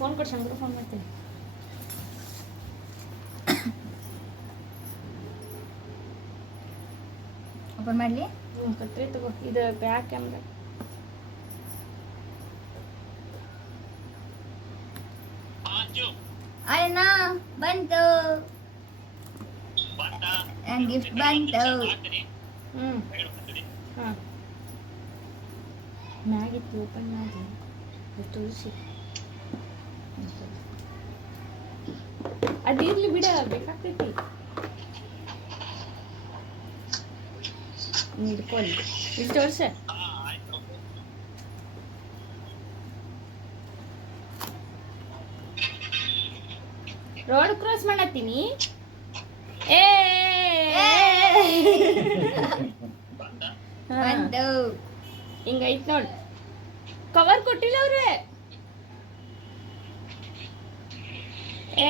Phone ಕೊಡು, Shankar phone ಮಾಡ್ತೀನಿ. Open ಮಾಡಲಿ. ಕತ್ರಿ ತಗೋ, ಇದು ಬ್ಯಾಕ್ ಕ್ಯಾಮ್ರಾ. ಅಣ್ಣ ಬಂತು, ನನ್ನ ಗಿಫ್ಟ್ ಬಂತು. ಹಾಂ ಮ್ಯಾಗಿತ್ತು, ಓಪನ್ ಮಾಡಿ. ತುಳಸಿ ಅದಿರ್ಲಿ ಬಿಡ, ಬೇಕಾಗ್ತೈತಿ. ಹಿಡ್ಕೊಳ್ಳಿ, ಇಲ್ಲಿ ತೋರ್ಸ. ರೋಡ್ ಕ್ರಾಸ್ ಮಾಡತ್ತೀನಿ. ಏ ಬಂತು. ಹಿಂಗೈತ್ ನೋಡ್. ಕವರ್ ಕೊಟ್ಟಿಲ್ಲ ಅವ್ರೆ. ಏ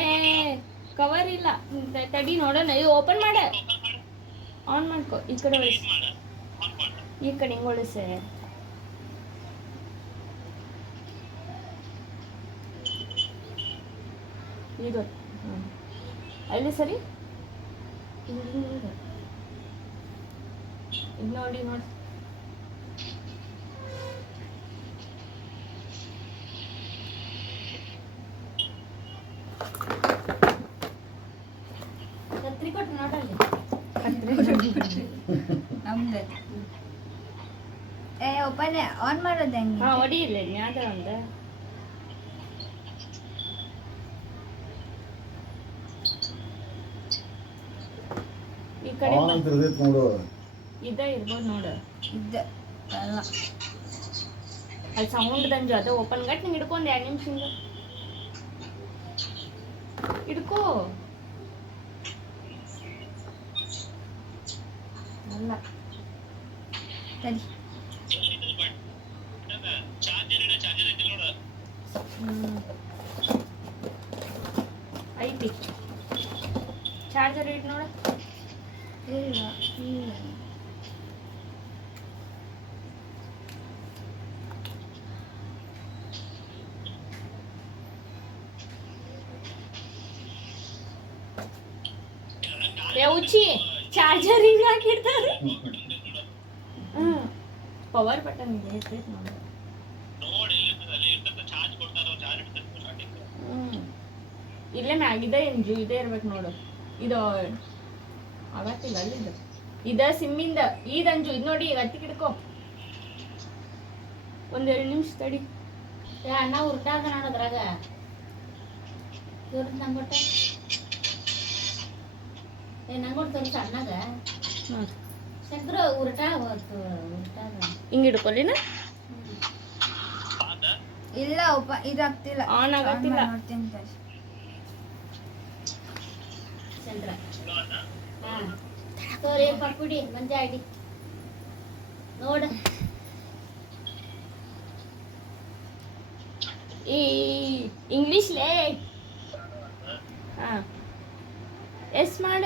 ಕವರ್ ಇಲ್ಲ, ತಡಿ ನೋಡೋಣ. ಓಪನ್ ಮಾಡ, ಆನ್ ಮಾಡ್ಕೊ. ಈ ಕಡೆ ಒಳಿಸ್, ಈ ಕಡೆ ಹಿಂಗೆ ಒಳಿಸೆ. ಇದು ಅಲ್ಲಿ ಸರಿ. ಇದು ನೋಡಿ ನೋಡಿ. ಕತ್ರಿ ಕೊಟ್ಟು ನೋಡಲ್ಲಿ. ನಮ್ದು ಓಪನ್ ಆನ್ ಮಾಡೋದು ಹೆಂಗೆ? ಹಾಂ ಹೊಡಿ ಇಲ್ಲ ಯಾವ್ದಾರ ಒಂದು. ಈ ಕಡೆ ನೋಡು, ಇದ ಇರ್ಬೋದು ನೋಡು. ಇದ್ದ ಅಲ್ಲ, ಅಲ್ಲಿ ಸೌಂಡ್ ದಂಜು ಅದು ಓಪನ್ ಗಟ್. ನಿಂಗೆ ಹಿಡ್ಕೊಂಡು 2 ನಿಮಿಷ ಹಿಂಗೆ ಹಿಡ್ಕೋ. ಅಲ್ಲ ತಡಿ. ಐತಿ ಚಾರ್ಜರ್ ಇಟ್ಟು ನೋಡ. ಇಲ್ಲ ಇಲ್ಲ, ಉಚ್ಚಿ ಚಾರ್ಜರ್ ಹಿಂಗೆ ಹಾಕಿರ್ತಾರೆ. ಪವರ್ ಬಟನ್ ಇದೆ ನೋಡಿ. ಇಲ್ಲೇ ಮ್ಯಾಗಿದೆ ಎಂಜು ಇದೇ ಇರ್ಬೇಕು ನೋಡು. ಇದು ಆಗತ್ತಿಲ್ಲ ಅಲ್ಲಿಂದ. ಇದ ಸಿಮ್ಮಿಂದ ಈದಂಜು ಇದು ನೋಡಿ. ಈಗ ಹತ್ತಿ ಹಿಡ್ಕೊ, 1-2 ನಿಮಿಷ ತಡಿ. ಅಣ್ಣ ಉರ್ಟಾದ ನೋಡೋದ್ರಾಗ ಇವ್ರದ್ದು ನಂಗೊಟ್ಟ ನಂಗೊಟ್ಟು ತೋರಿಸ ಅಣ್ಣಗ. ಶಂಕರ ಉರ್ಟಾ ಉರ್ಟಾದ ಹಿಂಗೆ ಹಿಡ್ಕೊಲ್ಲಿನ. ಇಲ್ಲ ಇದಾಗ್ತಿಲ್ಲ, ಆನ್ ಆಗತ್ತಿಲ್ಲ. ನೋಡ್ತೀನಿ ತಡಿ. ಚಂದ್ರ ಹಾಂ ತೋರಿ ಪಕ್ಕುಡಿ ಮಂಜ ಅಡಿ ನೋಡ. ಈ ಇಂಗ್ಲೀಷ್ಲೇ. ಹಾಂ ಎಸ್ ಮಾಡ.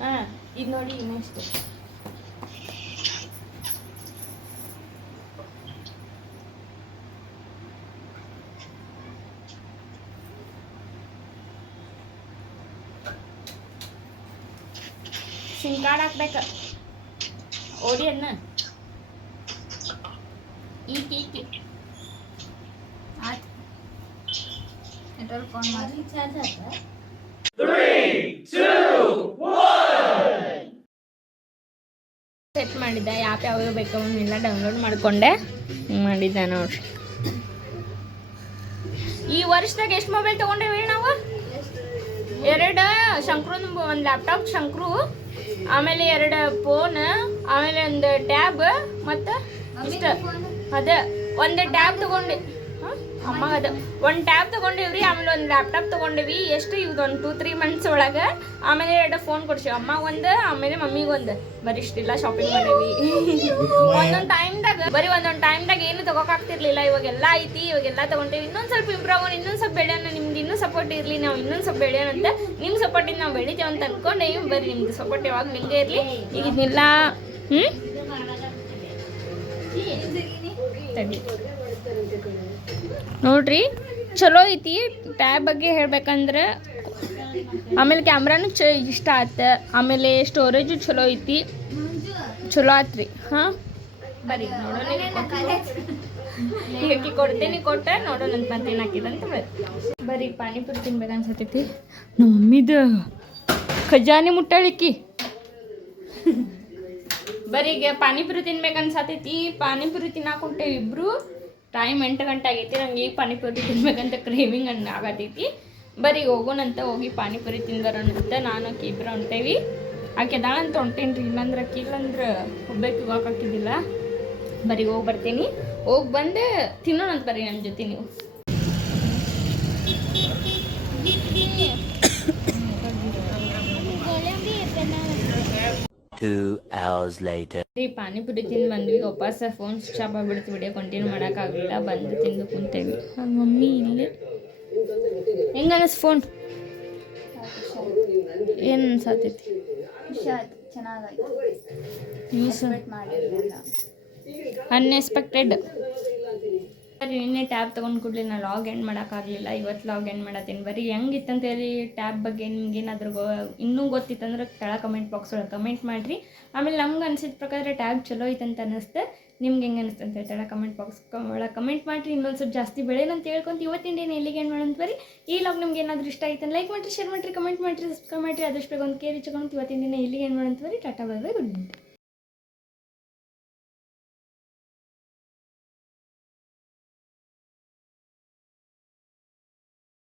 ಹಾಂ ಇದು ನೋಡಿ ನೆಕ್ಸ್ಟ್. ಸಿಮ್ ಕಾರ್ಡ್ ಹಾಕ್ಬೇಕ. ಓಡಿ ಅನ್ನ ಈಕಿ ಆಯ್ತು, ನೆಟ್ವರ್ಕ್ ಫೋನ್ ಮಾಡಿ. ಚಾರ್ಜ್ ಆಯ್ತಾ? 3, 2, 1. ಸೆಟ್ ಮಾಡಿದ್ದೆ. ಆ್ಯಪ್ ಯಾವ್ಯಾವ ಬೇಕು ಅವನ್ನೆಲ್ಲ ಡೌನ್ಲೋಡ್ ಮಾಡಿಕೊಂಡೆ ಮಾಡಿದ್ದೆ ನೋಡ್ರಿ. ಈ ವರ್ಷದಾಗ ಎಷ್ಟು ಮೊಬೈಲ್ ತೊಗೊಂಡೇವಿ ನಾವು? 2 ಶಂಕ್ರುನ್, ಒಂದು ಲ್ಯಾಪ್ಟಾಪ್ ಶಂಕ್ರು, ಆಮೇಲೆ 2 ಫೋನ್, ಆಮೇಲೆ ಒಂದು ಟ್ಯಾಬ್, ಮತ್ತು ಇಷ್ಟ. ಅದೇ ಒಂದು ಟ್ಯಾಬ್ ತೊಗೊಂಡೆ. ಅಮ್ಮ ಅದ ಒಂದು ಟ್ಯಾಬ್ ತೊಗೊಂಡಿವ್ರಿ, ಆಮೇಲೆ ಒಂದು ಲ್ಯಾಪ್ಟಾಪ್ ತೊಗೊಂಡಿವಿ. ಎಷ್ಟು ಇವ್ದು ಒಂದು 2-3 ಮಂತ್ಸ್ ಒಳಗೆ. ಆಮೇಲೆ 2 ಫೋನ್ ಕೊಡ್ಸಿವಿ, ಅಮ್ಮ ಒಂದು, ಆಮೇಲೆ ಮಮ್ಮಿಗೆ ಒಂದು. ಬರೀ ಇಷ್ಟಿಲ್ಲ ಶಾಪಿಂಗ್ ಮಾಡೀವಿ. ಒಂದೊಂದು ಟೈಮ್ದಾಗ ಏನು ತೊಗೋಕಾಗ್ತಿರ್ಲಿಲ್ಲ. ಇವಾಗೆಲ್ಲ ಐತಿ, ಇವಾಗೆಲ್ಲ ತೊಗೊಂಡೇವಿ. ಇನ್ನೊಂದು ಸ್ವಲ್ಪ ಇಂಪ್ರೂವ್ ಆಗೋಣ, ಇನ್ನೊಂದು ಸ್ವಲ್ಪ ಬೆಳೆಯೋಣ. ನಿಮ್ದು ಇನ್ನೂ ಸಪೋರ್ಟ್ ಇರಲಿ, ನಾವು ಇನ್ನೊಂದು ಸ್ವಲ್ಪ ಬೆಳೆಯೋಣ ಅಂತ. ನಿಮ್ಮ ಸಪೋರ್ಟಿಂದ ನಾವು ಬೆಳಿತೇವೆ ಅಂತ ಅನ್ಕೊಂಡೇವಿ. ಬರೀ ನಿಮ್ದು ಸಪೋರ್ಟ್ ಯಾವಾಗ ನಿಮಗೆ ಇರಲಿ. ಈಗ ಇದನ್ನೆಲ್ಲ ತಡಿ ನೋಡ್ರಿ ಚಲೋ ಐತಿ ಟ್ಯಾಬ್ ಬಗ್ಗೆ ಹೇಳ್ಬೇಕಂದ್ರೆ ಆಮೇಲೆ ಕ್ಯಾಮ್ರಾನು ಇಷ್ಟ ಆಯ್ತು ಆಮೇಲೆ ಸ್ಟೋರೇಜು ಚಲೋ ಐತಿ ಚಲೋ ಆತ್ರಿ ಹಾಂ ಬರೀ ನೋಡೋಣ ಈಗ ಕೊಡ್ತೀನಿ ಕೊಟ್ಟೆ ನೋಡೋಣ ಅಂತ ಮತ್ತೇನು ಹಾಕಿದಂತ ಬರೀ ಪಾನಿಪುರಿ ತಿನ್ಬೇಕು ಅನ್ಸತೈತಿ ನಮ್ಮ ಮಮ್ಮಿದು ಖಜಾನೆ ಮುಟ್ಟಾಳಿಕ್ಕಿ ಬರೀ ಈಗ ಪಾನಿಪುರಿ ತಿನ್ಬೇಕು ಅನ್ಸತೈತಿ ಪಾನಿಪುರಿ ತಿನ್ನಾಕೊಂಟೇವಿ ಇಬ್ರು ಟೈಮ್ 8 ಗಂಟೆ ಆಗೈತಿ ನಂಗೆ ಈಗ ಪಾನಿಪುರಿ ತಿನ್ಬೇಕಂತ ಕ್ರೇವಿಂಗ್ ಆಗತೈತಿ ಬರೀ ಹೋಗೋಣಂತ ಹೋಗಿ ಪಾನಿಪುರಿ ತಿಂದರಂತ ನಾನು ಆಕಿ ಇಬ್ರು ಹೊಂಟೇವಿ ಆಕೆ ಅದಾಳಂತ ಹೊಂಟೇನಿ ರೀ ಇಲ್ಲಾಂದ್ರೆ ಆಕಿ ಇಲ್ಲಂದ್ರೆ ಹೋಗ್ಬೇಕು ಇವಾಗ ಹಾಕಿದ್ದಿಲ್ಲ ಬರೀ ಹೋಗಿ ಬರ್ತೀನಿ ಹೋಗಿ ಬಂದು ತಿನ್ನೋಣಂತ ಬರ್ರಿ ನನ್ನ ಜೊತೆ ನೀವು 2 hours later. ರೀ ಪಾನಿಪುರಿ ತಿಂದು ಬಂದ್ವಿ ವಾಪಸ್ ಫೋನ್ ಸ್ವಿಚ್ ಆಫ್ ಆಗಿಬಿಡ್ತು ವಿಡಿಯೋ ಕಂಟಿನ್ಯೂ ಮಾಡೋಕ್ಕಾಗಲಿಲ್ಲ ಬಂದು ತಿಂದು ಕುಂತೇವಿ ಮಮ್ಮಿ ಇಲ್ಲಿ ಹೆಂಗೆ ಅನಿಸ್ ಫೋನ್ ಏನು ಅನ್ಸತೈತಿ ಚೆನ್ನಾಗಾಯ್ತು ಯೂಸ್ ಮಾಡಿರಲಿಲ್ಲ ಅನ್ಎಕ್ಸ್ಪೆಕ್ಟೆಡ್ ಸರಿ ನಿನ್ನೆ ಟ್ಯಾಬ್ ತೊಗೊಂಡು ಕೂಡಲೇ ನಾನು ಲಾಗ್ ಎಂಡ್ ಮಾಡೋಕ್ಕಾಗಲಿಲ್ಲ ಇವತ್ತು ಲಾಗ್ ಎಂಡ್ ಮಾಡತ್ತೀನಿ ಬರೀ ಹೆಂಗಿತ್ತಂತೇಳಿ ಟ್ಯಾಬ್ ಬಗ್ಗೆ ನಿಮ್ಗೆ ಏನಾದರೂ ಇನ್ನೂ ಗೊತ್ತಿತ್ತಂದ್ರೆ ಕೆಳ ಕಮೆಂಟ್ ಬಾಕ್ಸ್ ಒಳಗೆ ಕಮೆಂಟ್ ಮಾಡಿರಿ ಆಮೇಲೆ ನಮ್ಗೆ ಅನಿಸಿದ ಪ್ರಕಾರ ಟ್ಯಾಬ್ ಚಲೋ ಐತಂತ ಅನ್ನಿಸ್ತೆ ನಿಮ್ಗೆ ಹೆಂಗೆ ಅನಿಸ್ತು ಅಂತ ಹೇಳ್ತಾಳೆ ಕಮೆಂಟ್ ಬಾಕ್ಸ್ ಒಳಗೆ ಕಮೆಂಟ್ ಮಾಡಿರಿ ಇನ್ನೊಂದು ಸ್ವಲ್ಪ ಜಾಸ್ತಿ ಬೆಳೆಯಲ್ಲ ಅಂತ ಹೇಳ್ಕೊಂತ ಇವತ್ತಿನ ಡೇನ ಎಲ್ಲಿಗೆ ಏನು ಮಾಡೋಂತ ಬರೀ ಈ ಲಾಗ್ ನಿಮ್ಗೆ ಏನಾದರೂ ಇಷ್ಟ ಆಯ್ತು ಲೈಕ್ ಮಾಡಿರಿ ಶೇರ್ ಮಾಡಿರಿ ಕಮೆಂಟ್ ಮಾಡಿರಿ ಸಬ್ಸ್ಕ್ರೈಬ್ ಮಾಡಿರಿ ಆದಷ್ಟು ಬೇಗ ಒಂದು ಕೇರ್ ಇಚ್ಕೊಂಡು ಇವತ್ತಿನ ದಿನ ಎಲ್ಲಿಗೆ ಏನು ಮಾಡೋಂತ ಬರೀ tata bye bye good night